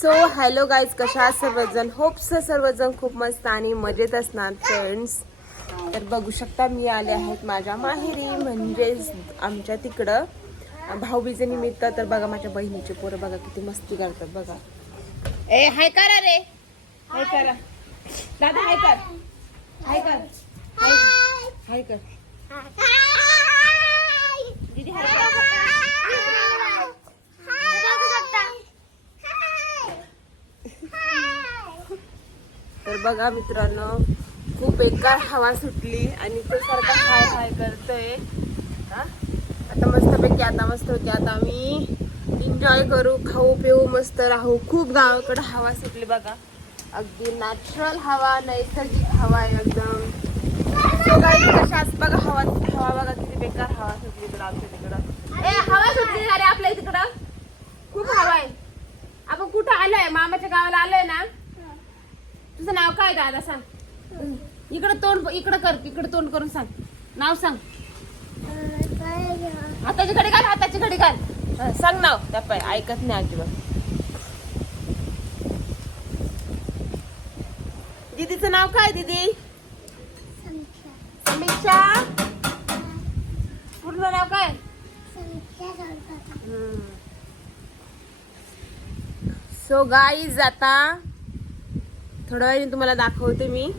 So hello guys कशा आहात सर्वजण? होप्स सर्वजण खूप मस्त आणि मजेत असणार फ्रेंड्स तर बघू शकता मी आले आहेत माझ्या माहेरी म्हणजेच आमच्या तिकडं. भाऊबीजे निमित्त तर बघा माझ्या बहिणीचे पोरं बघा किती मस्ती करतात बघा. ए हाय करा रे. हाय करा. दादा हाय कर. हाय कर. हाय हाय कर दीदी हाय कर तर बघा मित्रांनो खूप बेकार हवा सुटली आणि तो सारखा हाय हाय करतोय. आता मस्तपैकी आता मस्त होते. आता आम्ही एन्जॉय करू खाऊ पिऊ मस्त राहू. खूप गावाकडं हवा सुटली बघा. अगदी नॅचरल हवा नैसर्गिक हवा आहे एकदम. So कशाच बघा हवा हवा बघा किती बेकार हवा सुटली इकडं आमच्या तिकडं. ए हवा सुटली अरे आपल्या तिकडं खूप हवा आहे. आपण कुठं आलोय? मामाच्या गावाला आलोय ना? काय दादा सांग. इकडं तोंड इकडं कर इकडं तोंड करून सांग. नाव सांग. हाताची घडी घाल हाताची घडी घाल. सांग नाव. त्या पाय ऐकत नाही अजिबात. दीदीचं नाव काय दीदी? समीक्षा. पूर्ण नाव काय? सो गाईज आता थोड्या वेळाने तुम्हाला दाखवते मी.